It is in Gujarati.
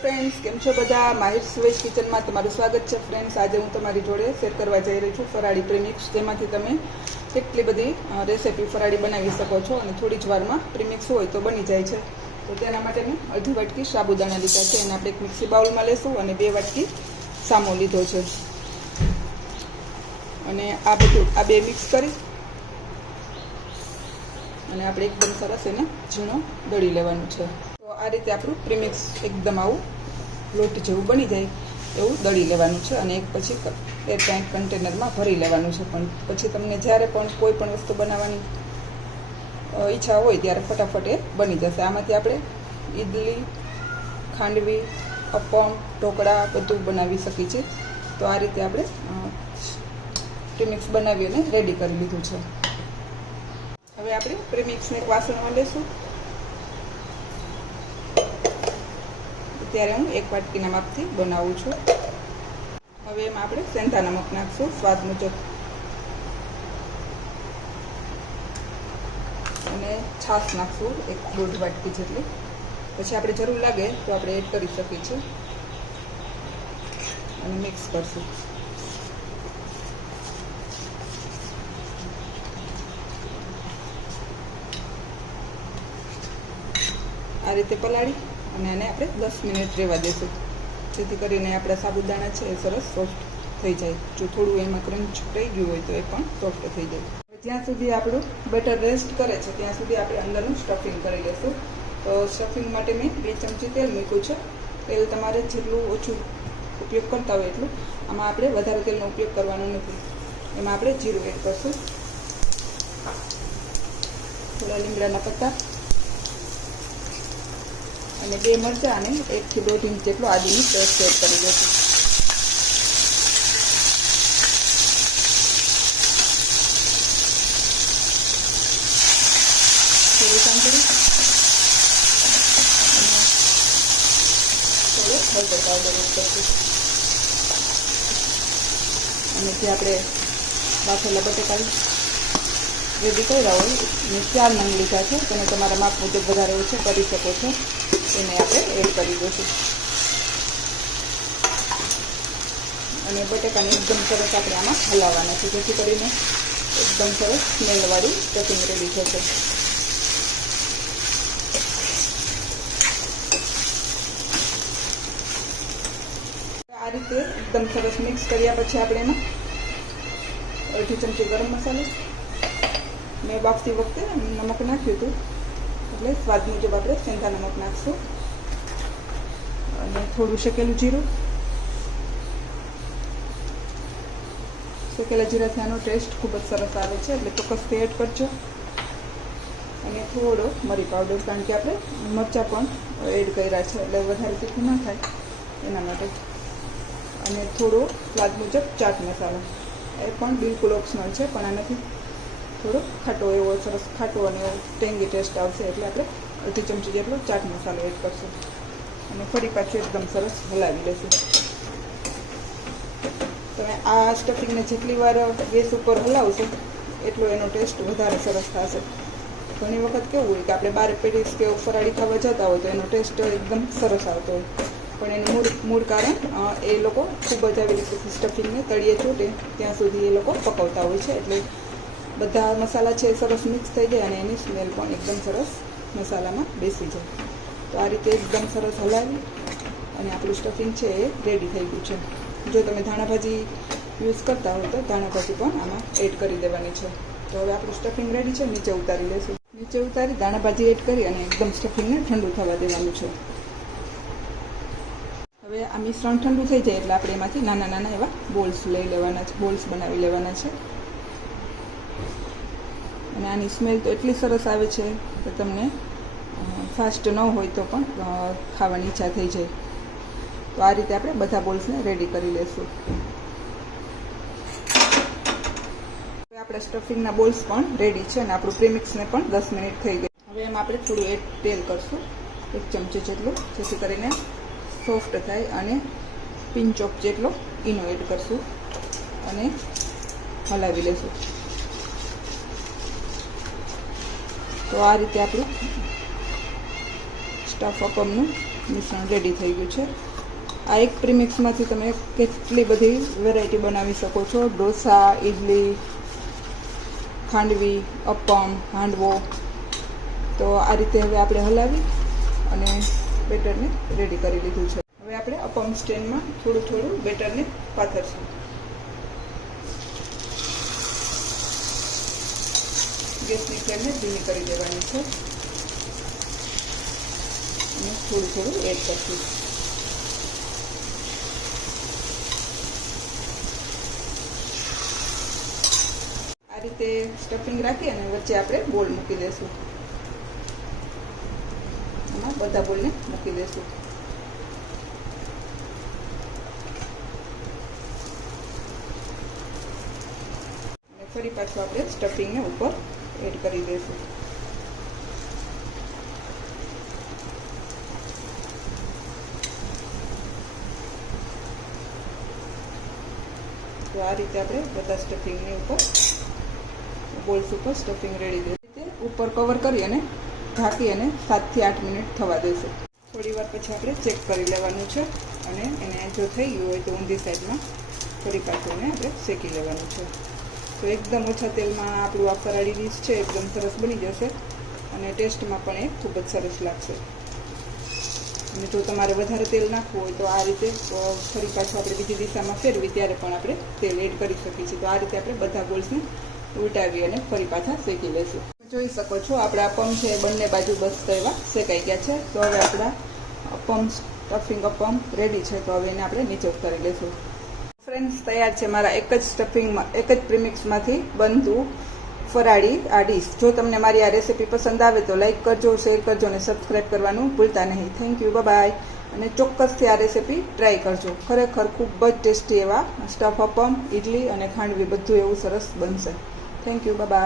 ફ્રેન્ડ્સ કેમ છો બધા? માહિર સુવેજ કિચનમાં તમારું સ્વાગત છે ફ્રેન્ડ્સ આજે હું તમારી જોડે શેર કરવા જઈ રહી છું ફરાળી પ્રીમિક્સ જેમાંથી તમે કેટલી બધી રેસીપી ફરાળી બનાવી શકો છો અને થોડી જ વારમાં પ્રીમિક્સ હોય તો બની જાય છે. તો તેના માટે મેં અડધી વાટકી સાબુદાણા લીધા છે એને આપણે એક મિક્સી બાઉલમાં લેશું અને બે વાટકી સામો લીધો છે. અને આ બધું, આ બે મિક્સ કરી અને આપણે એકદમ સરસ એને ઝીણો દળી લેવાનું છે. આ રીતે આપણું પ્રીમિક્સ એકદમ આવું લોટ જેવું બની જાય એવું દળી લેવાનું છે અને એક પછી એ ટાઈટ કન્ટેનરમાં ભરી લેવાનું છે પણ પછી તમને જ્યારે પણ કોઈ પણ વસ્તુ બનાવવાની ઈચ્છા હોય ત્યારે ફટાફટ એ બની જશે. આમાંથી આપણે ઈડલી, ખાંડવી, અપમ, ઢોકળા બધું બનાવી શકીએ છીએ. તો આ રીતે આપણે પ્રીમિક્સ બનાવી અને રેડી કરી લીધું છે. હવે આપણે પ્રીમિક્સને એક વાસણમાં લેશું ત્યારે હું એક વાટકીના માપથી બનાવું છું. હવે એમાં આપણે સેંધા નમક નાખશું, સ્વાદ મુજબ. અને છાશ નાખશું, એક દોઢ વાટકી જેટલી. પછી આપણે જરૂર લાગે તો આપણે એડ કરી શકીએ છીએ. અને મિક્સ કરશું. આ રીતે પલાળી. અને એને આપણે દસ મિનિટ રહેવા દઈશું જેથી કરીને આપણા સાબુદાણા છે એ સરસ સોફ્ટ થઈ જાય. જો થોડું એમાં ક્રંચ રહી ગયું હોય તો એ પણ સોફ્ટ થઈ જાય. જ્યાં સુધી આપણું બેટર રેસ્ટ કરે છે, ત્યાં સુધી આપણે અંદરનું સ્ટફિંગ કરી લઈશું તો સ્ટફિંગ માટે મેં બે ચમચી તેલ મૂક્યું છે. તેલ તમારે જેટલું ઓછું ઉપયોગ કરતા હોય એટલું. આમાં આપણે વધારે તેલનો ઉપયોગ કરવાનો નથી. એમાં આપણે જીરું એડ કરશું. થોડા લીમડાના પત્તા. અને બે મરચાં અને એકથી દોઢ ઇંચ જેટલો આદુની પેસ્ટ એડ કરી દઈશું. થોડું કામ અને થોડો હળદર પાવડર એડ કરશું. અને જે આપણે બાફેલા બટેકા રેડી કર્યા હોય મેં ચાર નંગ લીધા છે? તમે તમારા માપ મુજબ વધારે ઓછું કરી શકો છો. એને આપણે એડ કરી દઈશું. અને બટેકાને એકદમ સરસ આપણે આમાં હલાવવાના છે. જેથી કરીને એકદમ સરસ સ્મેલવાળી ચટણી રેડી થશે આ રીતે એકદમ સરસ મિક્સ કર્યા પછી આપણે એમાં અડધી ચમચી ગરમ મસાલો મેં બાફતી વખતે નમક નાખ્યું હતું. એટલે સ્વાદ મુજબ આપણે સેંધા નમક નાખશું. અને થોડું શેકેલું જીરું. શેકેલા જીરાથી આનો ટેસ્ટ ખૂબ જ સરસ આવે છે, એટલે ચોક્કસ તે એડ કરજો. અને થોડો મરી પાવડર કારણ કે આપણે મરચાં પણ એડ કર્યા છે, એટલે વધારે તીખું ના થાય એના માટે. અને થોડો સ્વાદ મુજબ ચાટ મસાલો. એ પણ બિલકુલ ઓપ્શનલ છે, પણ આનાથી થોડો ખાટો એવો સરસ ખાટો અને એવો ટેંગી ટેસ્ટ આવશે એટલે આપણે અડધી ચમચી જેટલો ચાટ મસાલો એડ કરશું. અને ફરી પાછું એકદમ સરસ હલાવી લેશું. તમે આ સ્ટફિંગને જેટલી વાર ગેસ ઉપર હલાવશો, એટલો એનો ટેસ્ટ વધારે સરસ થશે. ઘણી વખત કેવું હોય કે આપણે બાર પેટીસ કે ફરાળી ખાવા જતા હોય તો એનો ટેસ્ટ એકદમ સરસ આવતો હોય. પણ એનું મૂળ મૂળ કારણ એ લોકો ખૂબ જ આવી રીતે સ્ટફિંગને તળીએ ચોટે, ત્યાં સુધી એ લોકો પકવતા હોય છે. એટલે બધા મસાલા છે સરસ મિક્સ થઈ જાય અને એની સ્મેલ પણ એકદમ સરસ મસાલામાં બેસી જાય. તો આ રીતે એકદમ સરસ હલાવી અને આપણું સ્ટફિંગ છે એ રેડી થઈ ગયું છે. જો તમે ધાણાભાજી યુઝ કરતા હો તો ધાણાભાજી પણ આમાં એડ કરી દેવાની છે. તો હવે આપણું સ્ટફિંગ રેડી છે, નીચે ઉતારી લેશું. નીચે ઉતારી ધાણાભાજી એડ કરી અને એકદમ સ્ટફિંગને ઠંડુ થવા દેવાનું છે. હવે આ મિશ્રણ ઠંડુ થઈ જાય એટલે આપણે એમાંથી નાના નાના એવા બોલ્સ લઈ લેવાના છે, બોલ્સ બનાવી લેવાના છે. અને આની સ્મેલ તો એટલી સરસ આવે છે કે તમને ફાસ્ટ ન હોય તો પણ ખાવાની ઈચ્છા થઈ જાય. તો આ રીતે આપણે બધા બોલ્સને રેડી કરી લેશું. આપણા સ્ટફિંગના બોલ્સ પણ રેડી છે અને આપણું પ્રીમિક્સને પણ દસ મિનિટ થઈ ગઈ. હવે એમાં આપણે થોડું એડ તેલ કરશું, એક ચમચી જેટલું, જેથી કરીને સોફ્ટ થાય અને પિંચ ઓફ જેટલો ઈનો એડ કરશું અને હલાવી લેશું. તો આ રીતે આપણું સ્ટફ અપમનું મિશ્રણ રેડી થઈ ગયું છે. આ એક પ્રીમિક્સમાંથી તમે કેટલી બધી વેરાયટી બનાવી શકો છો. ઢોસા ઇડલી ખાંડવી, અપમ, હાંડવો. તો આ રીતે હવે આપણે હલાવી અને બેટરને રેડી કરી લીધું છે. હવે આપણે અપમ સ્ટેન્ડમાં થોડું થોડું બેટરને પાથરશું. ગેસની ફ્લેમને ધીમી કરી દેવાની છે. અને થોડું થોડું એડ કરશું. આ રીતે સ્ટફિંગ રાખી અને વચ્ચે આપણે બોલ મૂકી દઈશું આમાં બધા બોલને મૂકી દઈશું ફરી પાછું આપણે સ્ટફિંગને ઉપર એડ કરી દઈશું તો આ રીતે આપણે બધા સ્ટફિંગની ઉપર બોલ્સ ઉપર સ્ટફિંગ રેડી દે રીતે ઉપર કવર કરી અને ઢાંકી અને સાતથી આઠ મિનિટ થવા દઈશું થોડી વાર પછી આપણે ચેક કરી લેવાનું છે અને એને જો થઈ ગયું હોય તો ઊંધી સાઈડમાં ફરી પાછું આપણે શેકી લેવાનું છે. તો એકદમ ઓછા તેલમાં આપણું આ ફરાળી ડીશ છે, એકદમ સરસ બની જશે. અને ટેસ્ટમાં પણ એ ખૂબ જ સરસ લાગશે. અને જો તમારે વધારે તેલ નાખવું હોય તો આ રીતે ફરી પાછું આપણે બીજી દિશામાં ફેરવી ત્યારે પણ આપણે તેલ એડ કરી શકીએ છીએ. તો આ રીતે આપણે બધા ગોલ્સને ઉલટાવી અને ફરી પાછા શેકી લઈશું. જોઈ શકો છો, આપણા અપમ છે બંને બાજુ બસ એવા શેકાઈ ગયા છે. તો હવે આપણા અપમ સ્ટફિંગ અપમ રેડી છે. તો હવે એને આપણે નીચે ઉતારી લઈશું. ફ્રેન્ડ્સ તૈયાર છે મારા એક જ સ્ટફિંગમાં એક જ પ્રીમિક્સમાંથી બનતું ફરાળી આ ડીશ જો તમને મારી આ રેસીપી પસંદ આવે તો લાઇક કરજો શેર કરજો અને સબસ્ક્રાઈબ કરવાનું ભૂલતા નહીં. થેન્ક યુ બાય અને ચોક્કસથી આ રેસીપી ટ્રાય કરજો. ખરેખર ખૂબ જ ટેસ્ટી એવા સ્ટફ અપમ ઇડલી અને ખાંડવી બધું એવું સરસ બનશે. Thank you bye